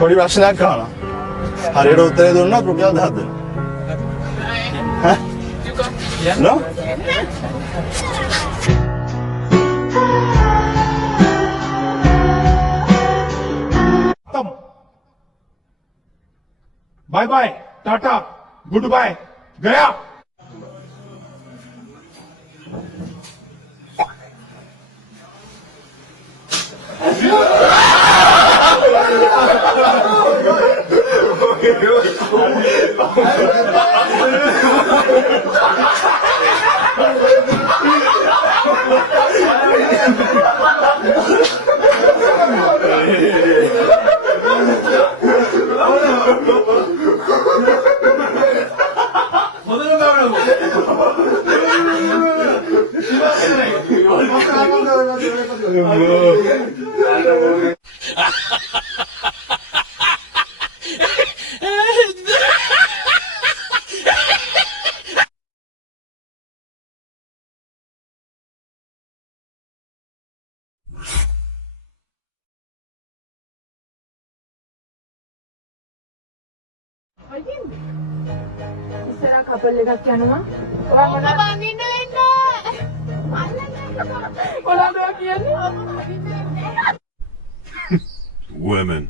පොඩි ප්‍රශ්නයක් අහනවා. හරියට උත්තරේ දුන්නොත් රුපියල් 1000 දෙන්න. ඈ? No? Bye bye tata good bye गया ඉස්සරහ කපල් එකක් යනවා. ඔයා බඳින්න වෙන්න. ඔයාලද කියන්නේ? Women.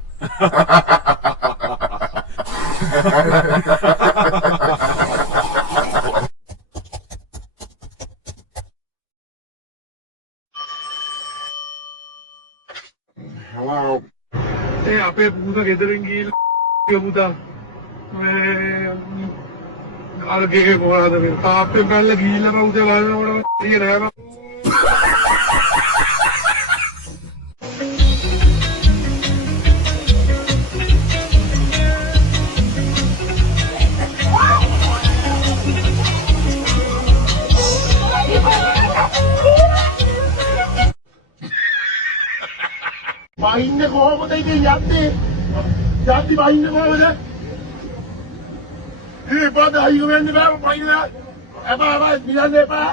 Hello. අපේ පුතා ගෙදරින් ගිහින් පුතා මේ අරගේ කොහාද මේ තාප්පේ බැලලා ගිහිල්ලා මම උදේ බලනකොට තියෙන නෑ වයින්නේ කොහොමද ඉතින් යන්නේ? යද්දි වයින්නේ කොහොමද? ඒ බඩ අයියෝ වෙන්නේ බෑ වයින්නේ. එපා මිලන්න එපා.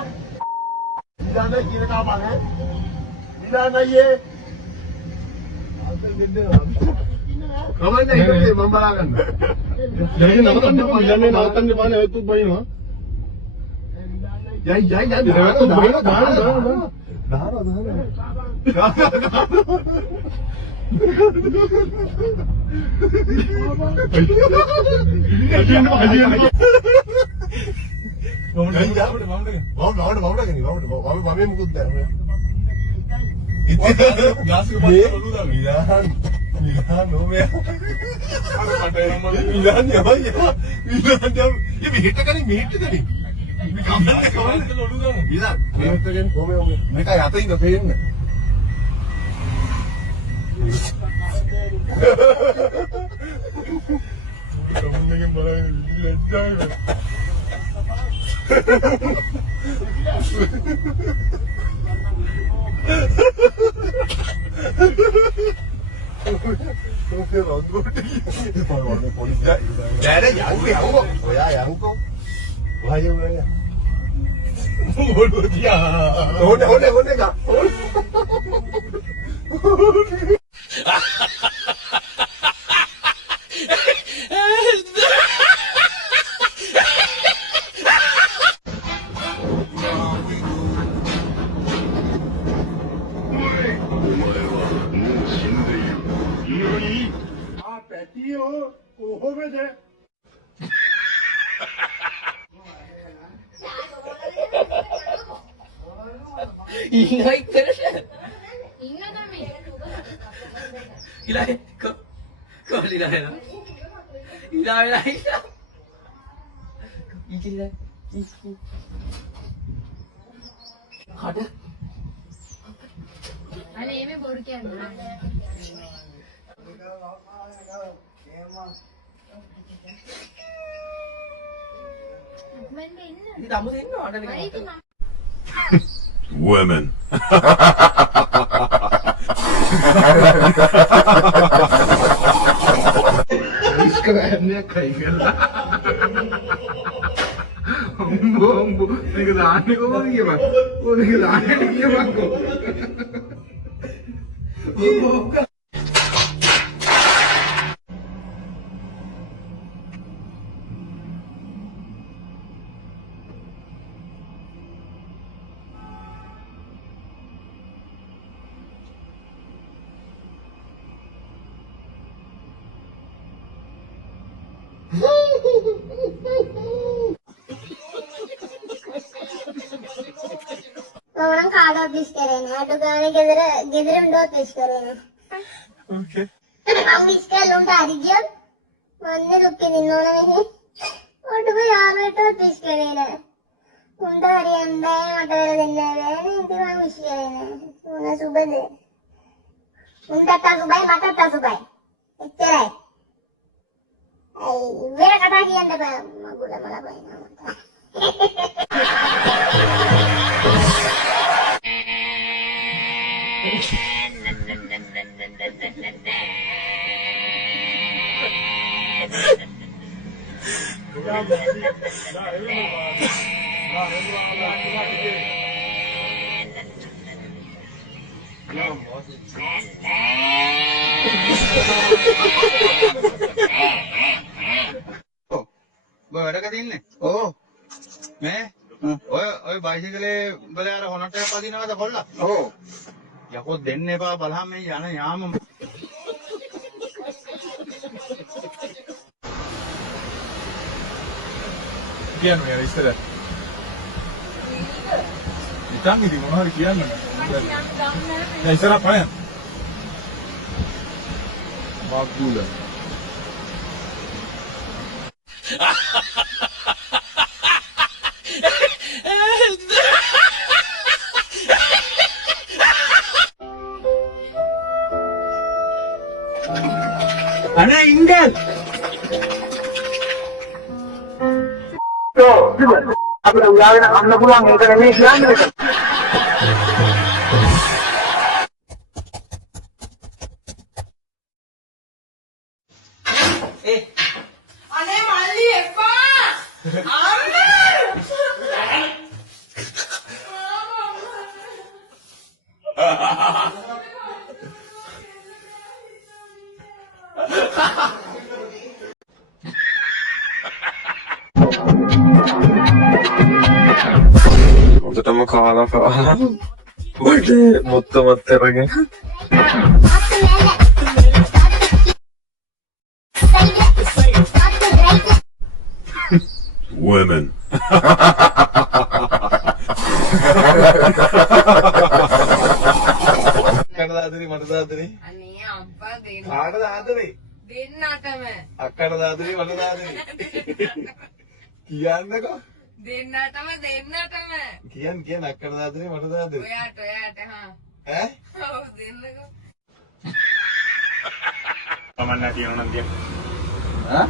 මිලන්න කියන කාමනේ. මිලන්න අයියේ. කවන්නේ ඉන්නේ මම බලාගන්න. දැන් නවත්තන්න මිලන්නේ නවත්තන්න බානේ ඔයත් බයිනවා. යයි අනේ මේ බොරු කියන්නේ. Women. විශ් කරේ නෑ. අඩු ගානේ ගෙදර උන්වත් විශ් කරේ නෑ. Okay. මම විශ් කළා උන්ට හරි ගියොත් මන්නේ දුක් විඳින්න ඕන නෙහි. ඔඩුව යාළුවටවත් විශ් කරේ නෑ. උන්ට හරියන්නේ නෑ මට වෙලා දෙන්න බෑ නේ. ඉතින් මම විශ් කරේ නෑ. උන සුබද? උන්ටත් අසුබයි මටත් අසුබයි. එච්චරයි. අයි වෙන කතා කියන්න බෑ මගුල මල බයිනවා මට. වැඩක තින්නේ? ඔව්. මේ ඔය බයිසිකලේ උඹලා අර හොනට පදිනවද කොල්ලා? ඔව්. යකෝ දෙන්න එපා බලහන් මේ යන යාම. කියන්නේ යාර ඉස්සර. ඉතින් ඉතින් මොනවද කියන්නේ? දැන් ඉස්සර පයන්. මාගුල. අනේ ඉංගල්. අපිට උයාගෙන අන්න පුළුවන් ඒක නෙමෙයි කියන්නේ. අනේ මල්ලි එපා අම්මා හොඳටම කාලා මොත්තමත් අරගෙන Women. කඩදාදරි මට දාදරි. අනේ අම්පා දෙන්න කාට දාදරි? දෙන්නටම අක්කට දාදරි මට දාදරි. කියන්නකෝ. දෙන්නටම කියන්න අක්කට දාදරි මට දාදරි. ඔයාට හා ඈ? ඔව් දෙන්නකෝ තමන්න තියෙනවා නම් කියන්න. ආ?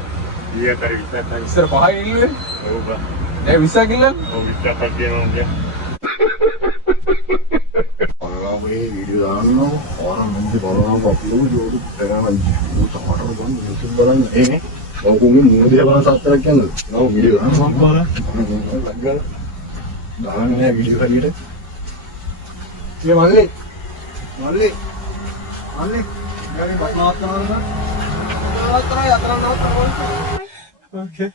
ඊයතරි විතර ඉස්සර පහයි ඉල්ලුවේ. ඔව් බා. දැන් 20ක් ඉල්ලන්නේ. ඔව් විතර තියෙනවා නම් කියන්න. මේ වීඩියෝ දානවා ඕන මොන්දි බලනවා අප්ලෝඩ් ජෝඩු කරනවා ඌ තහවුරු ගන්න YouTube බලන්න නේ ඔකුගේ මූණ දිහා බලන සත්තරක් කියන්නේ නෝ වීඩියෝ දානවා බලන්න ලග්ගල දාන්නේ වීඩියෝ හරියට මේ මල්ලි ගානේ බස්නාත් කරනවා නවත්තනවා යතරන් නවත්තනවා ඕකේ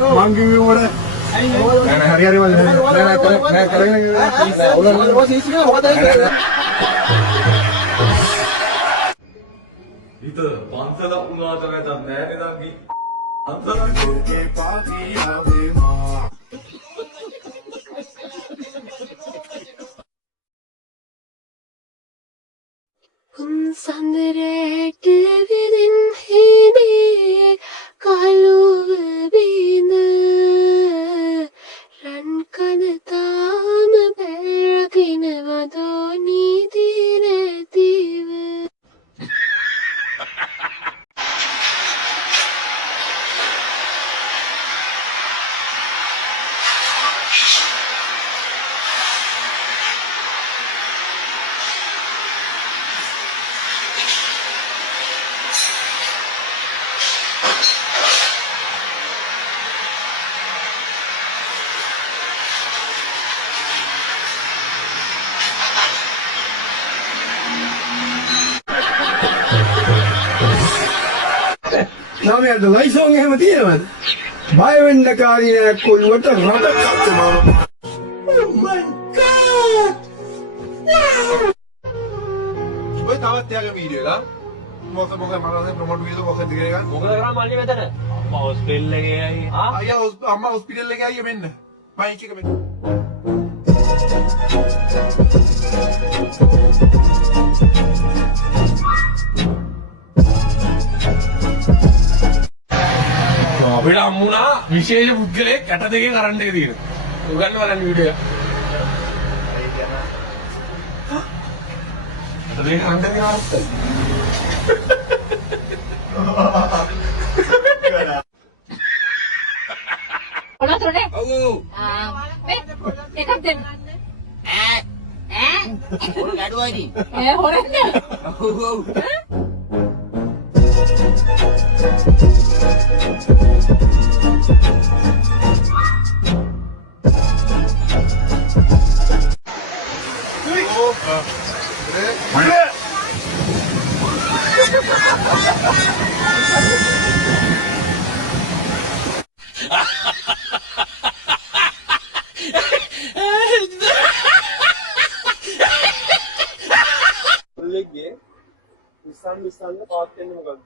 Mangi udah. Hari-hari mana? Itu bangsa unaata නැතත් නෑ නේද අන්තරා සඳරට විදින් හිනේ කලුව බිඳ රන් කන තාම බැරකින වදෝ නීති නැතිව නාමයට ලයිසෝන් එහෙම තියෙනවද? බය වෙන්න කාරිය නෑ කොල්ලුවට රට කප්පේ Oh my god! ඔය තවත් යාගේ වීඩියෝ එක මොකද මම ප්‍රොමෝට් වීඩියෝ මොකද දිගේ ගන්න මොකද කරා මල්ලි මෙතන අම්මා හොස්පිටල් එකේ ආයි අයියා අම්මා හොස්පිටල් එකේ ආයේ මෙන්න බයික් එක මෙන්න අපිට අම්මුණා විශේෂ පුද්ගලයෙක් යට දෙකේ කරන්ට් එක තියෙන. උගන්න බලන්න වීඩියෝ. යට දෙකේ කරන්ට් එක නාස්තයි. ඔලතුනේ. ඔව් එකක් දෙන්න. හොර ගැඩුවයි. හොරෙන්ද? ඔව් ඔව්. ඔල්ලෙක්ගේ ඉස්සන් පාත් වෙන්නේ මොකද්ද?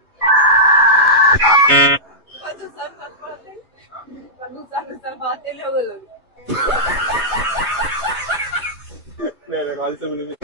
නෑ නෑ කාලි සමනේ